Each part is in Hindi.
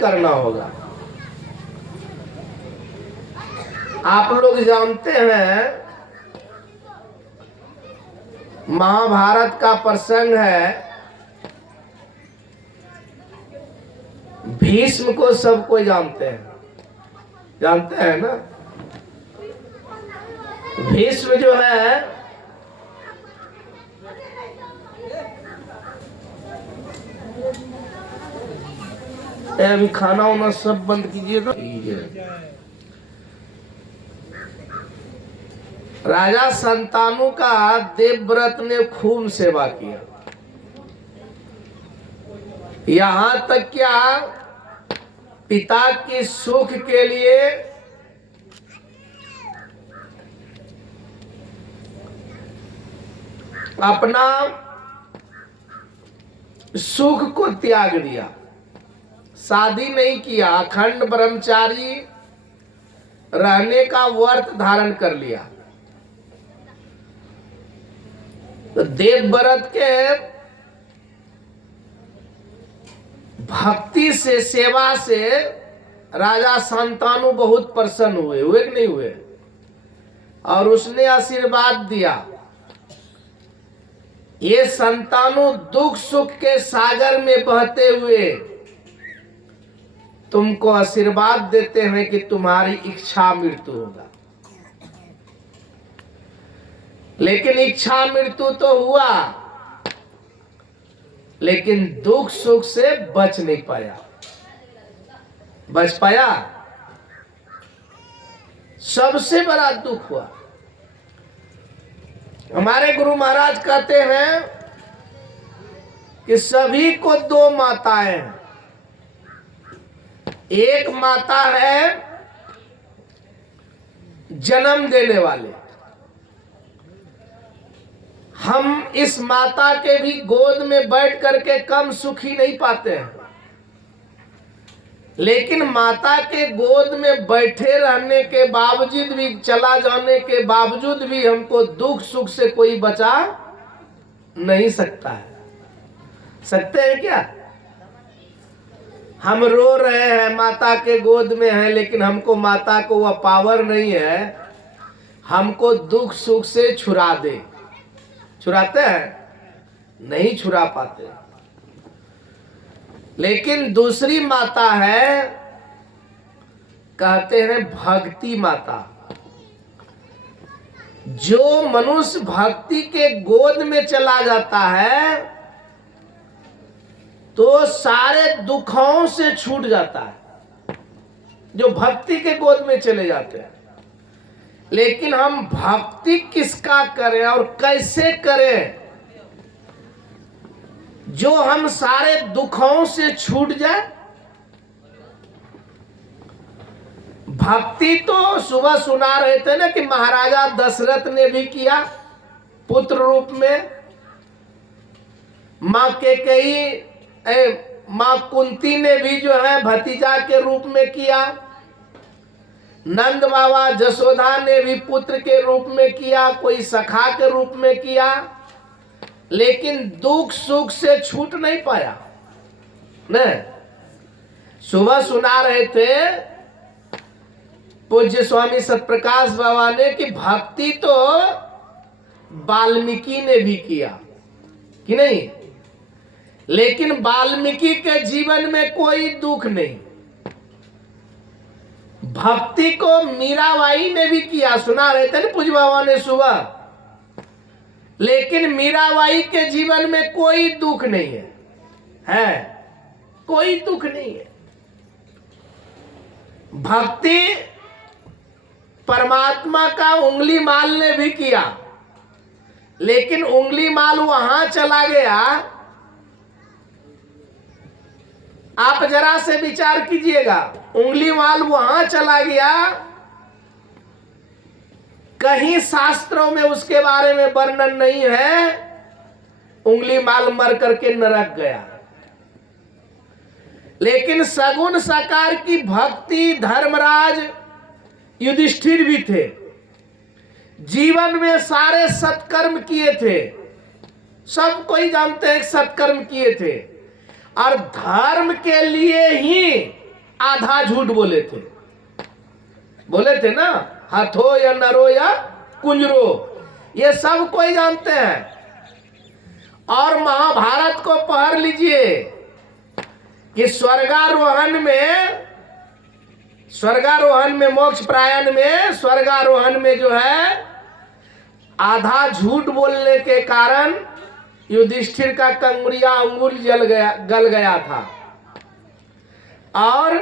करना होगा। आप लोग जानते हैं महाभारत का प्रसंग है, भीष्म को सब कोई जानते हैं ना। भीष्म जो है अभी खाना वाना सब बंद कीजिए तो। राजा संतानु का देवव्रत ने खूब सेवा किया, यहां तक क्या पिता के सुख के लिए अपना सुख को त्याग दिया, शादी नहीं किया, अखंड ब्रह्मचारी रहने का व्रत धारण कर लिया। तो देवव्रत के भक्ति से, सेवा से राजा संतानु बहुत प्रसन्न हुए कि नहीं हुए, और उसने आशीर्वाद दिया, ये संतानु दुख सुख के सागर में बहते हुए तुमको आशीर्वाद देते हैं कि तुम्हारी इच्छा मृत्यु होगा। लेकिन इच्छा मृत्यु तो हुआ, लेकिन दुख सुख से बच नहीं पाया। बच पाया? सबसे बड़ा दुख हुआ। हमारे गुरु महाराज कहते हैं कि सभी को दो माताएं हैं। एक माता है जन्म देने वाले, हम इस माता के भी गोद में बैठ करके कम सुखी नहीं पाते हैं, लेकिन माता के गोद में बैठे रहने के बावजूद भी, चला जाने के बावजूद भी हमको दुख सुख से कोई बचा नहीं सकता है। सकते हैं क्या? हम रो रहे हैं, माता के गोद में हैं, लेकिन हमको माता को वह पावर नहीं है हमको दुख सुख से छुड़ा दे। छुड़ाते हैं? नहीं छुड़ा पाते। लेकिन दूसरी माता है, कहते हैं भक्ति माता। जो मनुष्य भक्ति के गोद में चला जाता है तो सारे दुखों से छूट जाता है, जो भक्ति के गोद में चले जाते हैं। लेकिन हम भक्ति किसका करें और कैसे करें जो हम सारे दुखों से छूट जाए? भक्ति तो सुबह सुना रहे थे ना कि महाराजा दशरथ ने भी किया पुत्र रूप में, मां कैकेयी, मां कुंती ने भी जो है भतीजा के रूप में किया, नंद बाबा जसोदा ने भी पुत्र के रूप में किया, कोई सखा के रूप में किया, लेकिन दुख सुख से छूट नहीं पाया। नहीं, सुबह सुना रहे थे पूज्य स्वामी सतप्रकाश बाबा ने कि भक्ति तो वाल्मीकि ने भी किया कि नहीं, लेकिन वाल्मीकि के जीवन में कोई दुख नहीं। भक्ति को मीराबाई ने भी किया, सुना रहे थे ना पूज्य बाबा ने सुबह, लेकिन मीराबाई के जीवन में कोई दुख नहीं है, कोई दुख नहीं है। भक्ति परमात्मा का उंगली माल ने भी किया, लेकिन उंगली माल वहां चला गया। आप जरा से विचार कीजिएगा, उंगली माल वहां चला गया, कहीं शास्त्रों में उसके बारे में वर्णन नहीं है, उंगली माल मर करके नरक गया। लेकिन सगुण साकार की भक्ति धर्मराज युधिष्ठिर भी थे, जीवन में सारे सत्कर्म किए थे, सब कोई जानते हैं सत्कर्म किए थे, और धर्म के लिए ही आधा झूठ बोले थे ना, हथो या नरो या कुंजरो, ये सब कोई जानते हैं। और महाभारत को पढ़ लीजिए कि स्वर्गारोहण में मोक्ष प्रायण में स्वर्गारोहण में जो है आधा झूठ बोलने के कारण युधिष्ठिर का कंगुरिया अंगुल गल गया था, और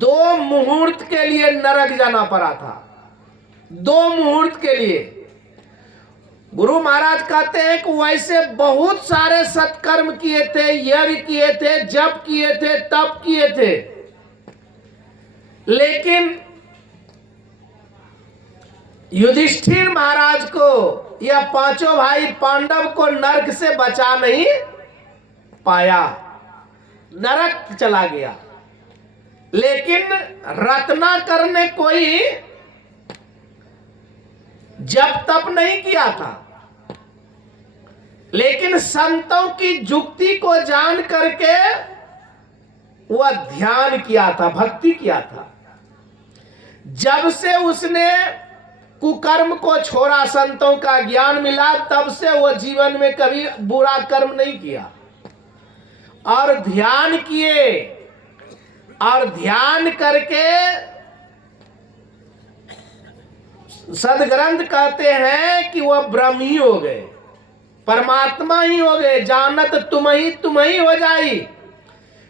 2 मुहूर्त के लिए नरक जाना पड़ा था। 2 मुहूर्त के लिए। गुरु महाराज कहते हैं कि वैसे बहुत सारे सत्कर्म किए थे, यज्ञ किए थे, जप किए थे, तप किए थे, लेकिन युधिष्ठिर महाराज को या 5 भाई पांडव को नरक से बचा नहीं पाया, नरक चला गया। लेकिन रत्नाकर ने कोई जप तप नहीं किया था, लेकिन संतों की जुक्ति को जान करके वह ध्यान किया था, भक्ति किया था। जब से उसने कुकर्म को छोड़ा, संतों का ज्ञान मिला, तब से वह जीवन में कभी बुरा कर्म नहीं किया और ध्यान किए, और ध्यान करके सदग्रंथ कहते हैं कि वह ब्रह्म ही हो गए, परमात्मा ही हो गए। जानत तुम ही हो जाई,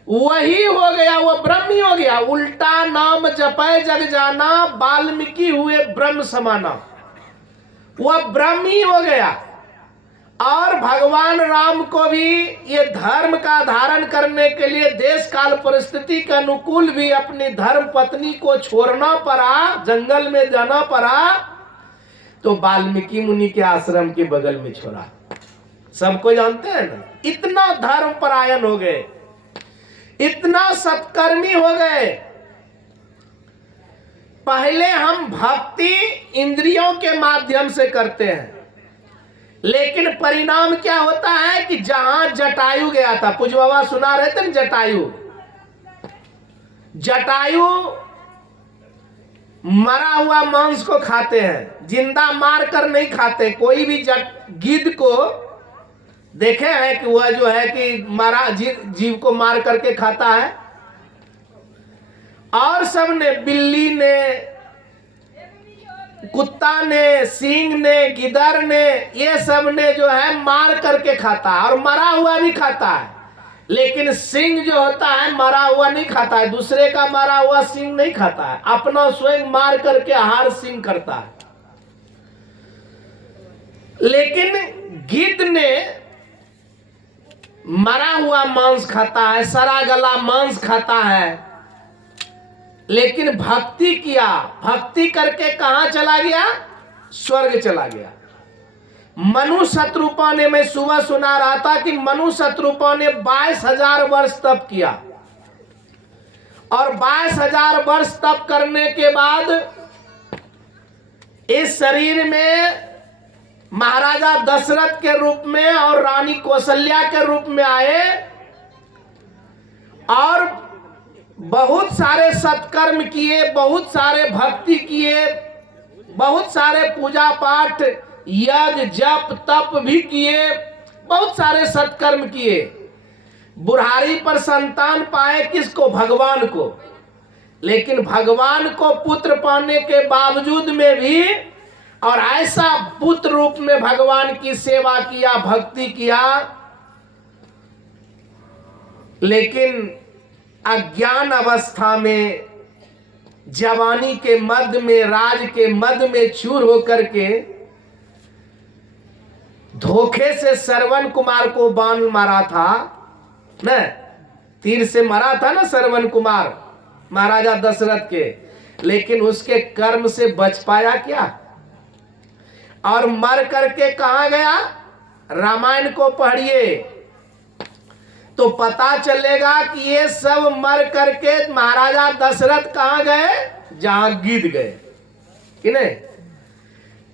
वही हो गया, वह ब्रह्म ही हो गया। उल्टा नाम जपै जग जाना, वाल्मीकि हुए ब्रह्म समाना, वह ब्रह्म ही हो गया। और भगवान राम को भी ये धर्म का धारण करने के लिए देश काल परिस्थिति के अनुकूल भी अपनी धर्म पत्नी को छोड़ना पड़ा, जंगल में जाना पड़ा, तो वाल्मीकि मुनि के आश्रम के बगल में छोड़ा। सबको जानते हैं ना, इतना धर्म परायण हो गए, इतना सत्कर्मी हो गए। पहले हम भक्ति इंद्रियों के माध्यम से करते हैं, लेकिन परिणाम क्या होता है कि जहां जटायु गया था, पूज्य बाबा सुना रहे थे ना, जटायु मरा हुआ मांस को खाते हैं, जिंदा मार कर नहीं खाते। कोई भी गिद्ध को देखे हैं कि वह जो है कि मारा जीव को मार करके खाता है। और सब ने, बिल्ली ने, कुत्ता ने, सिंह ने, गिदर ने, ये सब ने जो है मार करके खाता है, और मरा हुआ भी खाता है। लेकिन सिंह जो होता है मरा हुआ नहीं खाता है, दूसरे का मरा हुआ सिंह नहीं खाता है, अपना स्वयं मार करके आहार सिंह करता है। लेकिन गिद्ध ने मरा हुआ मांस खाता है, सड़ा गला मांस खाता है। लेकिन भक्ति किया, भक्ति करके कहां चला गया? स्वर्ग चला गया। मनु शत्रुपा ने, मैं सुबह सुना रहा था कि मनु शत्रुपा ने 22,000 वर्ष तप किया, और 22,000 वर्ष तप करने के बाद इस शरीर में महाराजा दशरथ के रूप में और रानी कौशल्या के रूप में आए, और बहुत सारे सत्कर्म किए, बहुत सारे भक्ति किए, बहुत सारे पूजा पाठ, यज्ञ जप तप भी किए, बहुत सारे सत्कर्म किए। बुढ़ारी पर संतान पाए, किसको? भगवान को। लेकिन भगवान को पुत्र पाने के बावजूद में भी, और ऐसा पुत्र रूप में भगवान की सेवा किया, भक्ति किया, लेकिन अज्ञान अवस्था में, जवानी के मध्य में, राज के मध्य में चूर होकर के धोखे से श्रवण कुमार को बाण मारा था न, तीर से मारा था ना श्रवण कुमार महाराजा दशरथ के। लेकिन उसके कर्म से बच पाया क्या? और मर करके कहां गया? रामायण को पढ़िए तो पता चलेगा कि ये सब मर करके महाराजा दशरथ कहां गए? जहां गिद्ध गए कि नहीं।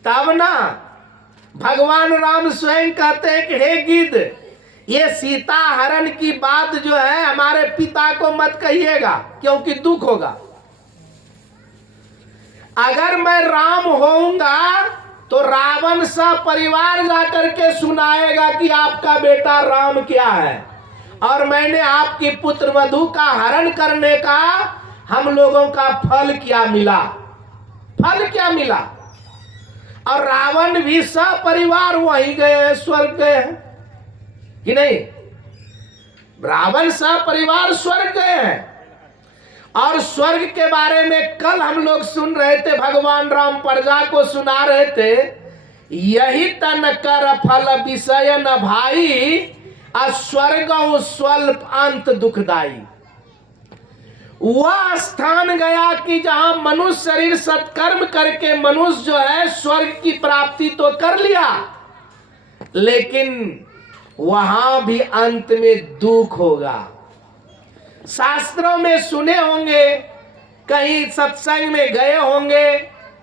तब ना भगवान राम स्वयं कहते हैं कि हे गिद्ध, ये सीता हरण की बात जो है हमारे पिता को मत कहिएगा, क्योंकि दुख होगा। अगर मैं राम होऊंगा तो रावण सा परिवार जाकर के सुनाएगा कि आपका बेटा राम क्या है, और मैंने आपकी पुत्र वधू का हरण करने का हम लोगों का फल क्या मिला, फल क्या मिला। और रावण भी सपरिवार वहीं गए, स्वर्ग गए हैं कि नहीं? रावण सपरिवार स्वर्ग गए हैं। और स्वर्ग के बारे में कल हम लोग सुन रहे थे, भगवान राम प्रजा को सुना रहे थे, यही तन कर फल विषय न भाई, अस्वर्ग स्वल्प अंत दुखदाई। वह स्थान गया कि जहां मनुष्य शरीर सत्कर्म करके मनुष्य जो है स्वर्ग की प्राप्ति तो कर लिया, लेकिन वहां भी अंत में दुख होगा। शास्त्रों में सुने होंगे, कहीं सत्संग में गए होंगे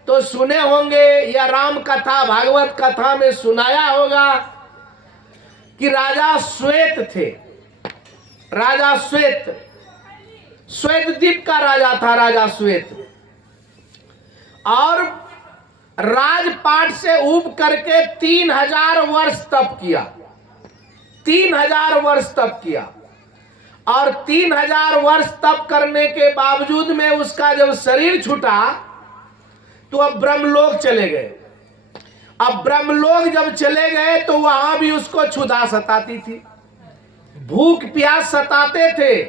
तो सुने होंगे, या राम कथा भागवत कथा में सुनाया होगा कि राजा श्वेत थे। राजा श्वेत, श्वेत द्वीप का राजा था राजा श्वेत, और राजपाट से उब करके 3000 वर्ष तप किया, 3000 वर्ष तप किया। और 3000 वर्ष तप करने के बावजूद में उसका जब शरीर छूटा तो अब ब्रह्मलोक चले गए। अब ब्रह्मलोक जब चले गए तो वहां भी उसको क्षुधा सताती थी, भूख प्यास सताते थे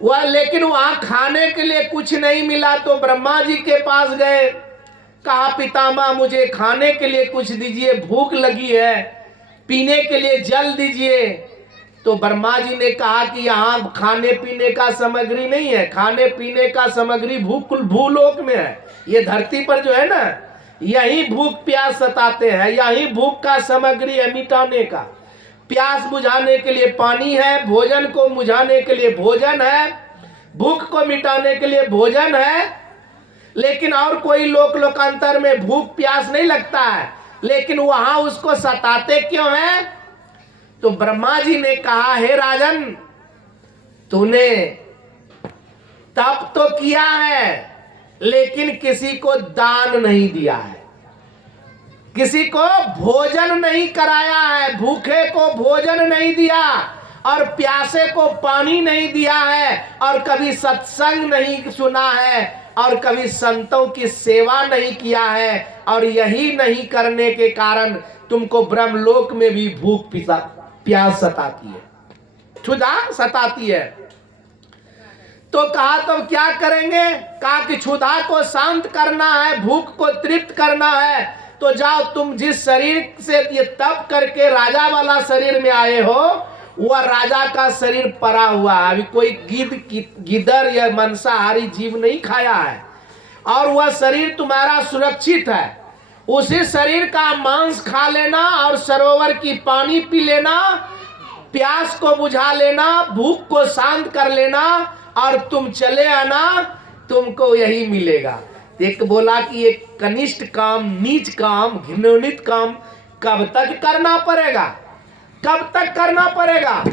वह, लेकिन वहां खाने के लिए कुछ नहीं मिला। तो ब्रह्मा जी के पास गए, कहा पितामह मुझे खाने के लिए कुछ दीजिए, भूख लगी है, पीने के लिए जल दीजिए। तो ब्रह्मा जी ने कहा कि यहाँ खाने पीने का सामग्री नहीं है, खाने पीने का सामग्री भूलोक में है। ये धरती पर जो है ना, यही भूख प्यास सताते हैं, यही भूख का सामग्री है मिटाने का। प्यास बुझाने के लिए पानी है, भोजन को बुझाने के लिए भोजन है, भूख को मिटाने के लिए भोजन है। लेकिन और कोई लोकांतर में भूख प्यास नहीं लगता है, लेकिन वहां उसको सताते क्यों हैं? तो ब्रह्मा जी ने कहा, हे राजन, तूने तप तो किया है लेकिन किसी को दान नहीं दिया है, किसी को भोजन नहीं कराया है, भूखे को भोजन नहीं दिया और प्यासे को पानी नहीं दिया है, और कभी सत्संग नहीं सुना है, और कभी संतों की सेवा नहीं किया है। और यही नहीं करने के कारण तुमको ब्रह्मलोक में भी भूख प्यास सताती है, क्षुधा सताती है। तो कहा तब क्या करेंगे? कहा कि क्षुधा को शांत करना है, भूख को तृप्त करना है, तो जाओ तुम जिस शरीर से ये तप करके राजा वाला शरीर में आए हो, वह राजा का शरीर पड़ा हुआ है, अभी कोई गिदर या मांसाहारी जीव नहीं खाया है, और वह शरीर तुम्हारा सुरक्षित है। उसी शरीर का मांस खा लेना और सरोवर की पानी पी लेना, प्यास को बुझा लेना, भूख को शांत कर लेना, और तुम चले आना, तुमको यही मिलेगा। एक बोला कि एक कनिष्ठ काम, नीच काम, घृणित काम कब तक करना पड़ेगा, कब तक करना पड़ेगा?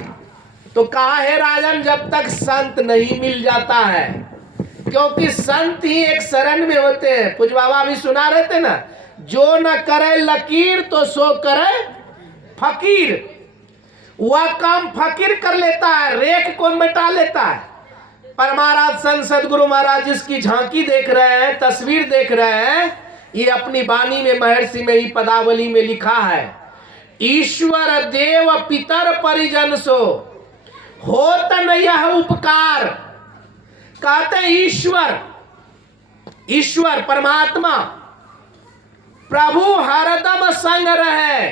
तो कहा, है राजन, जब तक संत नहीं मिल जाता है, क्योंकि संत ही एक शरण में होते हैं। कुछ बाबा भी सुना रहे थे ना, जो न करे लकीर तो सो करे फकीर। वह काम फकीर कर लेता है, रेख को मिटा लेता है। पर महाराज संत सदगुरु महाराज जिसकी झांकी देख रहे हैं, तस्वीर देख रहे हैं, ये अपनी वाणी में महर्षि में ही पदावली में लिखा है, ईश्वर देव पितर परिजन सो होत न यह उपकार। कहते ईश्वर, ईश्वर परमात्मा प्रभु हरदम संग रहे,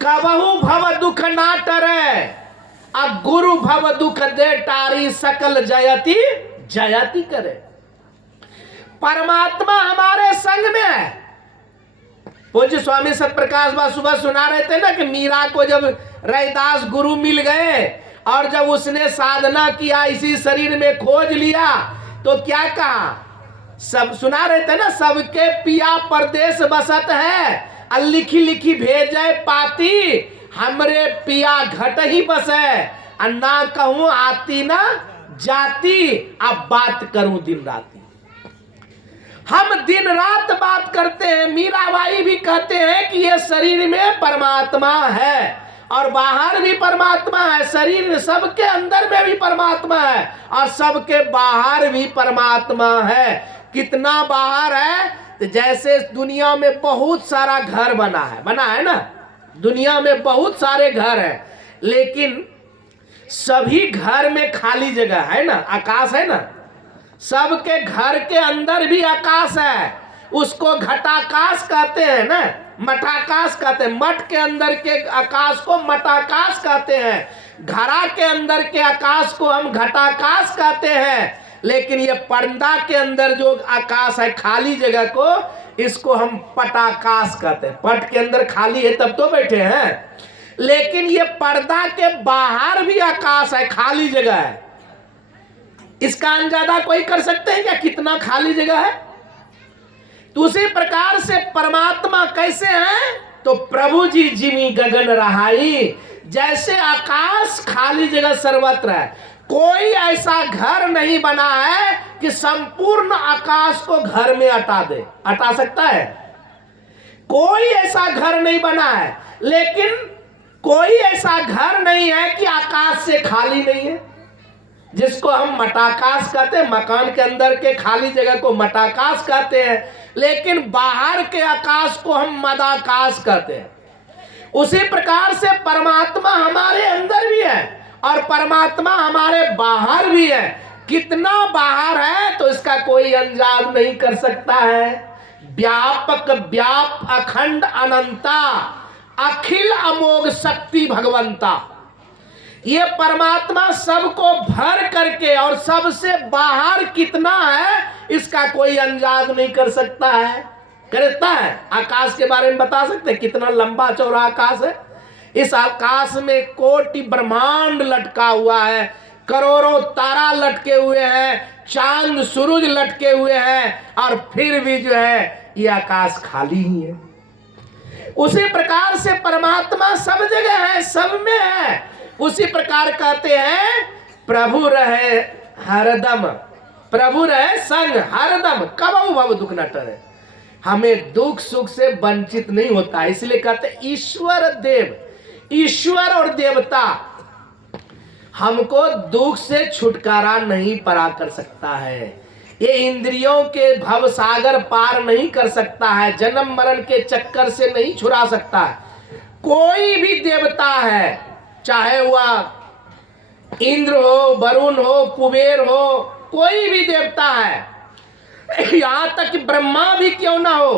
कबहू भव दुख ना टरे, अब गुरु भव दुख दे टारी, सकल जयति जयति करे। परमात्मा हमारे संग में है। पूज्य स्वामी सतप्रकाश बा सुबह सुना रहे थे ना कि मीरा को जब रैदास गुरु मिल गए और जब उसने साधना किया, इसी शरीर में खोज लिया, तो क्या कहा? सब सुना रहे थे ना, सबके पिया परदेश बसत है, लिखी लिखी भेजे पाती, हमरे पिया घट ही बसे, ना कहूं आती ना जाती, अब बात करूं दिन राती। हम दिन रात बात करते हैं। मीराबाई भी कहते हैं कि ये शरीर में परमात्मा है और बाहर भी परमात्मा है। शरीर में, सबके अंदर में भी परमात्मा है और सबके बाहर भी परमात्मा है। कितना बाहर है? तो जैसे दुनिया में बहुत सारा घर बना है ना, दुनिया में बहुत सारे घर हैं, लेकिन सभी घर में खाली जगह है ना, आकाश है ना। सबके घर के अंदर भी आकाश है, उसको घटाकाश कहते हैं ना, मठाकाश कहते हैं। मठ के अंदर के आकाश को मठाकाश कहते हैं, घड़ा के अंदर के आकाश को हम घटाकाश कहते हैं। लेकिन ये पर्दा के अंदर जो आकाश है, खाली जगह को, इसको हम पटाकाश कहते हैं। पट के अंदर खाली है तब तो बैठे हैं, लेकिन ये पर्दा के बाहर भी आकाश है, खाली जगह है। इसका अंदाजा कोई कर सकते हैं क्या कितना खाली जगह है? तो उसी प्रकार से परमात्मा कैसे हैं? तो प्रभु जी जिमी गगन रहाई, जैसे आकाश खाली जगह सर्वत्र है। कोई ऐसा घर नहीं बना है कि संपूर्ण आकाश को घर में अटा दे, अटा सकता है? कोई ऐसा घर नहीं बना है। लेकिन कोई ऐसा घर नहीं है कि आकाश से खाली नहीं है, जिसको हम मटाकाश कहते हैं। मकान के अंदर के खाली जगह को मटाकाश कहते हैं, लेकिन बाहर के आकाश को हम मदाकाश कहते हैं। उसी प्रकार से परमात्मा हमारे अंदर भी है और परमात्मा हमारे बाहर भी है। कितना बाहर है तो इसका कोई अंदाज नहीं कर सकता है। व्यापक व्याप अखंड अनंता, अखिल अमोघ शक्ति भगवंता। ये परमात्मा सबको भर करके और सबसे बाहर कितना है इसका कोई अंदाज नहीं कर सकता है। करता है? आकाश के बारे में बता सकते हैं कितना लंबा चौड़ा आकाश है? इस आकाश में कोटि ब्रह्मांड लटका हुआ है, करोड़ों तारा लटके हुए हैं, चांद सूरज लटके हुए हैं, और फिर भी जो है ये आकाश खाली ही है। उसी प्रकार से परमात्मा सब जगह है, सब में है। उसी प्रकार कहते हैं प्रभु रहे हरदम, प्रभु रहे संग हरदम, कबहु भव दुख न टरे। हमें दुख सुख से वंचित नहीं होता, इसलिए कहते हैं ईश्वर देव। ईश्वर और देवता हमको दुख से छुटकारा नहीं परा कर सकता है। ये इंद्रियों के भवसागर पार नहीं कर सकता है, जन्म मरण के चक्कर से नहीं छुड़ा सकता है। कोई भी देवता है, चाहे वह इंद्र हो, वरुण हो, कुबेर हो, कोई भी देवता है, यहां तक कि ब्रह्मा भी क्यों ना हो,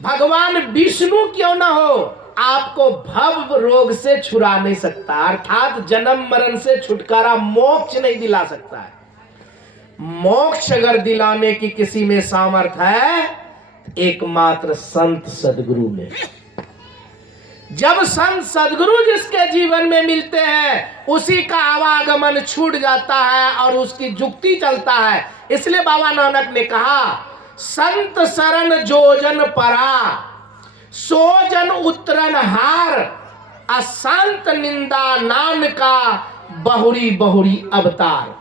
भगवान विष्णु क्यों ना हो, आपको भव रोग से छुड़ा नहीं सकता, अर्थात जन्म मरण से छुटकारा, मोक्ष नहीं दिला सकता है। मोक्ष अगर दिलाने की किसी में सामर्थ्य है, एकमात्र संत सदगुरु में। जब संत सदगुरु जिसके जीवन में मिलते हैं, उसी का आवागमन छूट जाता है और उसकी जुक्ति चलता है। इसलिए बाबा नानक ने कहा, संत शरण जोजन परा, सोजन उतरन हार, असंत निंदा नान का बहुरी बहुरी अवतार।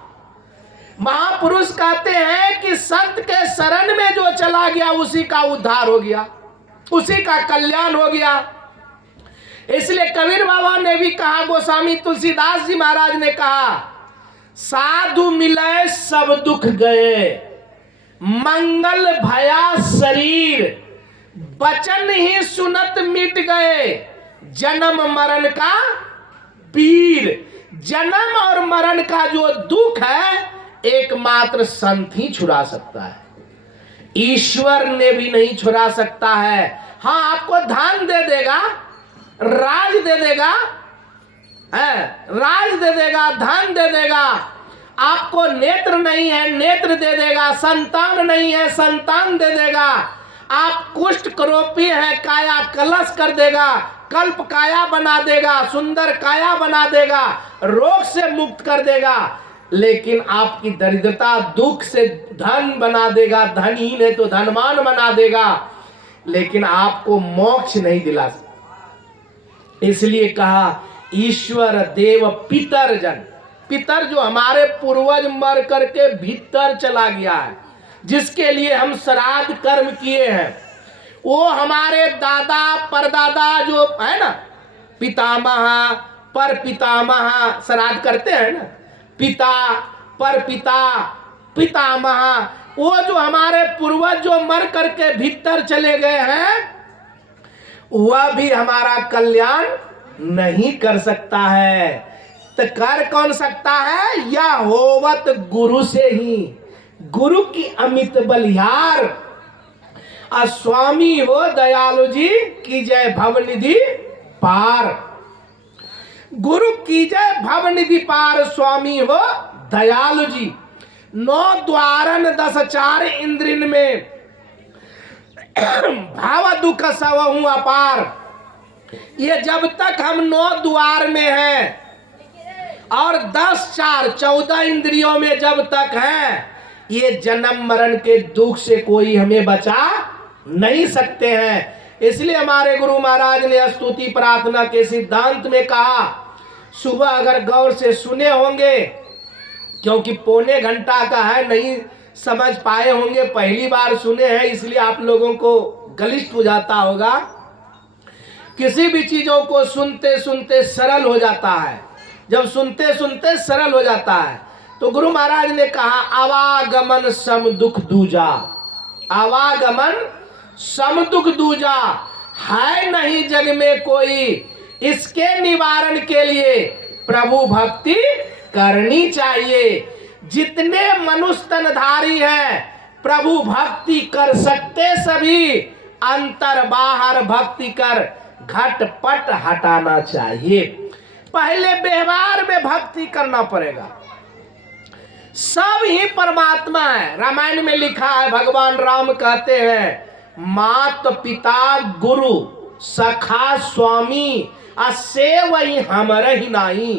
महापुरुष कहते हैं कि संत के शरण में जो चला गया उसी का उद्धार हो गया, उसी का कल्याण हो गया। इसलिए कबीर बाबा ने भी कहा, गोस्वामी तुलसीदास जी महाराज ने कहा, साधु मिले सब दुख गए, मंगल भया शरीर, बचन ही सुनत मिट गए, जन्म मरण का पीर। जन्म और मरण का जो दुख है एकमात्र संत ही छुड़ा सकता है, ईश्वर ने भी नहीं छुड़ा सकता है। हाँ, आपको धन दे देगा, राज दे देगा, राज दे देगा, धन दे देगा। आपको नेत्र नहीं है, नेत्र दे देगा। संतान नहीं है, संतान दे देगा। आप कुष्ठ करोपी है, काया कलश कर देगा, कल्प काया बना देगा, सुंदर काया बना देगा, रोग से मुक्त कर देगा। लेकिन आपकी दरिद्रता दुख से धन बना देगा, धनहीन है तो धनवान बना देगा, लेकिन आपको मोक्ष नहीं दिला सकता। इसलिए कहा ईश्वर देव पितर जन, पितर जो हमारे पूर्वज मर करके भीतर चला गया है, जिसके लिए हम श्राद्ध कर्म किए हैं, वो हमारे दादा परदादा जो है ना, पितामह पर पितामह श्राद्ध करते हैं ना, पिता पर पिता पितामह, वो जो हमारे पूर्वज जो मर करके भीतर चले गए हैं, वह भी हमारा कल्याण नहीं कर सकता है। तो कर कौन सकता है? या होवत गुरु से ही, गुरु की अमित बलिहार। स्वामी हो दयालु जी की जय भवनिधि पार, गुरु की जय भवनिधि पार, स्वामी हो दयालु जी। 9 द्वारन 10 4 इंद्रिन में भाव दुख सवहु अपार। ये जब तक हम 9 द्वार में हैं और 10 4 14 इंद्रियों में जब तक हैं, ये जन्म मरण के दुख से कोई हमें बचा नहीं सकते हैं। इसलिए हमारे गुरु महाराज ने स्तुति प्रार्थना के सिद्धांत में कहा, सुबह अगर गौर से सुने होंगे, क्योंकि पौने घंटा का है, नहीं समझ पाए होंगे, पहली बार सुने हैं, इसलिए आप लोगों को गलिष्ठ हो जाता होगा। किसी भी चीजों को सुनते सुनते सरल हो जाता है, जब सुनते सुनते सरल हो जाता है। तो गुरु महाराज ने कहा, आवागमन सम दुख दूजा, आवागमन सम दुख दूजा, है नहीं जग में कोई, इसके निवारण के लिए प्रभु भक्ति करनी चाहिए। जितने मनुष्य तनधारी हैं प्रभु भक्ति कर सकते सभी, अंतर बाहर भक्ति कर घटपट हटाना चाहिए। पहले व्यवहार में भक्ति करना पड़ेगा। सब ही परमात्मा है। रामायण में लिखा है, भगवान राम कहते हैं, मात पिता गुरु सखा स्वामी असे वही हमारे ही नहीं।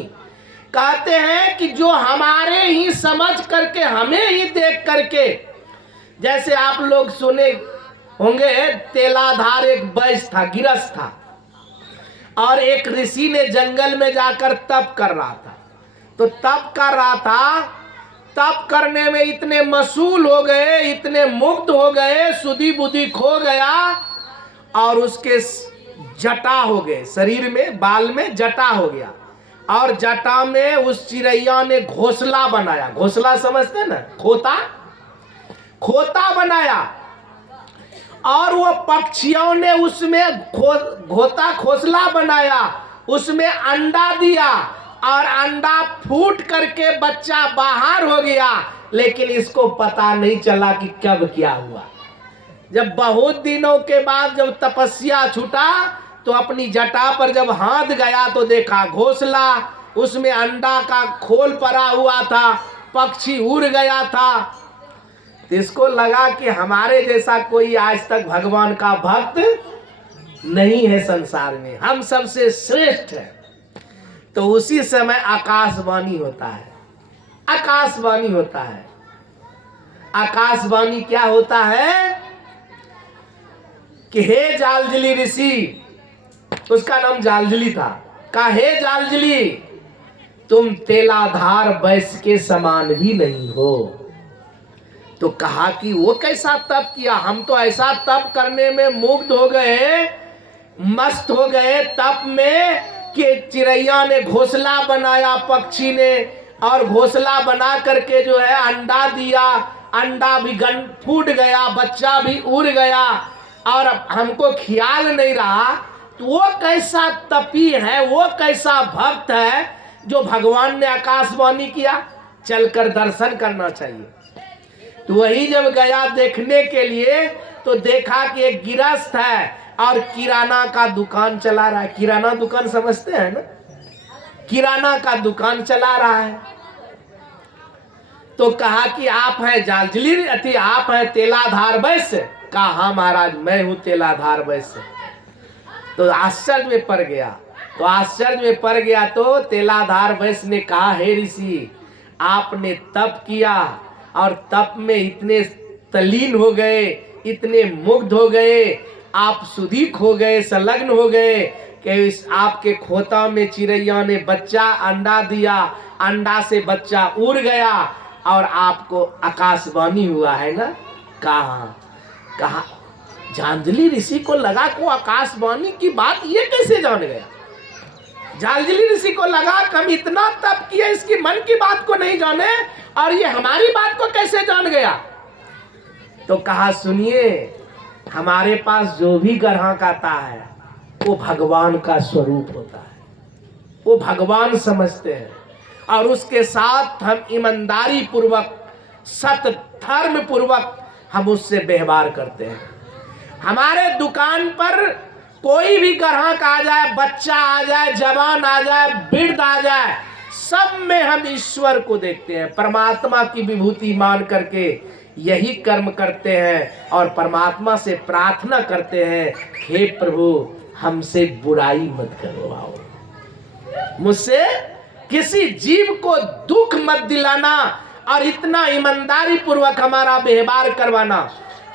कहते हैं कि जो हमारे ही समझ करके, हमें ही देख करके, जैसे आप लोग सुने होंगे, तेलाधार एक वैश्य था, गिरस्थ था, और एक ऋषि ने जंगल में जाकर तप कर रहा था। तो तप कर रहा था, तप करने में इतने मशगूल हो गए, इतने मुग्ध हो गए, सुधि बुद्धि खो गया, और उसके जटा हो गए, शरीर में बाल में जटा हो गया, और जटा में उस चिड़ैया ने घोंसला बनाया। घोंसला समझते ना, खोता, खोता बनाया, और वो पक्षियों ने उसमें घोंसला बनाया, उसमें अंडा दिया, और अंडा फूट करके बच्चा बाहर हो गया, लेकिन इसको पता नहीं चला कि कब क्या हुआ। जब बहुत दिनों के बाद जब तपस्या छूटा, तो अपनी जटा पर जब हाथ गया तो देखा घोंसला, उसमें अंडा का खोल पड़ा हुआ था, पक्षी उड़ गया था। तो इसको लगा कि हमारे जैसा कोई आज तक भगवान का भक्त नहीं है संसार में, हम सबसे श्रेष्ठ है। तो उसी समय आकाशवाणी होता है, आकाशवाणी होता है। आकाशवाणी क्या होता है कि हे जालजली ऋषि, उसका नाम जालजली था, कहा हे जालजली, तुम तेलाधार वैश्य के समान भी नहीं हो। तो कहा कि वो कैसा तप किया, हम तो ऐसा तप करने में मुग्ध हो गए, मस्त हो गए तप में, कि चिड़ैया ने घोंसला बनाया, पक्षी ने, और घोंसला बना करके जो है अंडा दिया, अंडा भी फूट गया, बच्चा भी उड़ गया, और हमको ख्याल नहीं रहा। तो वो कैसा तपी है, वो कैसा भक्त है जो भगवान ने आकाशवाणी किया, चलकर दर्शन करना चाहिए। तो वही जब गया देखने के लिए, तो देखा कि एक गिरस्थ है और किराना का दुकान चला रहा है। किराना दुकान समझते हैं ना, किराना का दुकान चला रहा है। तो कहा कि आप हैं जालजली, अति आप हैं तेलाधार वैश्य? कहा हाँ महाराज, मैं हूँ तेलाधार वैश्य। तो आश्चर्य में पड़ गया, तो आश्चर्य में पड़ गया। तो तेलाधार वैश्य ने कहा, हे ऋषि, आपने तप किया और तप में इतने तल्लीन हो गए, इतने मुग्ध हो गए, आप सुधीक हो गए, संलग्न हो गए, कि इस आपके खोता में चिड़ैया ने बच्चा अंडा दिया, अंडा से बच्चा उड़ गया और आपको आकाशवाणी हुआ है ना। कहा झांझली ऋषि को लगा को आकाशवाणी की बात ये कैसे जान गया। झांझली ऋषि को लगा कि हम इतना तप किए, इसकी मन की बात को नहीं जाने और ये हमारी बात को कैसे जान गया। तो कहा सुनिए, हमारे पास जो भी ग्राहक आता है वो भगवान का स्वरूप होता है, वो भगवान समझते हैं और उसके साथ हम ईमानदारी पूर्वक सत्य धर्म पूर्वक हम उससे व्यवहार करते हैं। हमारे दुकान पर कोई भी ग्राहक आ जाए, बच्चा आ जाए, जवान आ जाए, वृद्ध आ जाए, सब में हम ईश्वर को देखते हैं, परमात्मा की विभूति मान करके यही कर्म करते हैं और परमात्मा से प्रार्थना करते हैं, हे प्रभु हमसे बुराई मत करवाओ, मुझसे किसी जीव को दुख मत दिलाना और इतना ईमानदारी पूर्वक हमारा व्यवहार करवाना।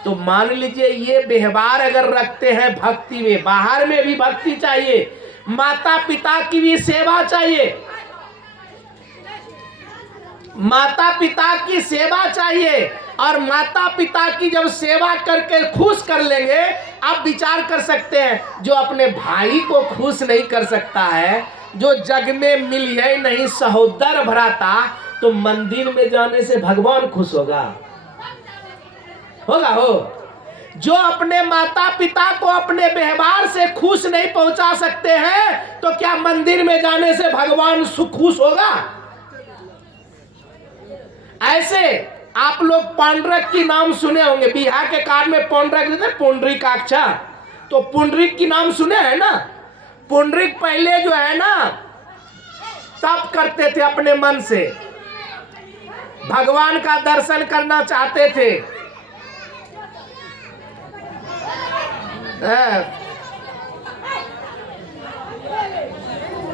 तो मान लीजिए ये व्यवहार अगर रखते हैं भक्ति में, बाहर में भी भक्ति चाहिए, माता पिता की भी सेवा चाहिए, माता पिता की सेवा चाहिए और माता पिता की जब सेवा करके खुश कर लेंगे, आप विचार कर सकते हैं जो अपने भाई को खुश नहीं कर सकता है, जो जग में मिल ही नहीं सहोदर भराता, तो मंदिर में जाने से भगवान खुश होगा हो। जो अपने माता पिता को अपने व्यवहार से खुश नहीं पहुंचा सकते हैं, तो क्या मंदिर में जाने से भगवान खुश होगा। ऐसे आप लोग पांडरक की नाम सुने होंगे, बिहार के काल में पांडरक देते पुंडरीकाक्षा, तो पुंडरीक की नाम सुने हैं ना। पुंडरीक पहले जो है ना तप करते थे, अपने मन से भगवान का दर्शन करना चाहते थे।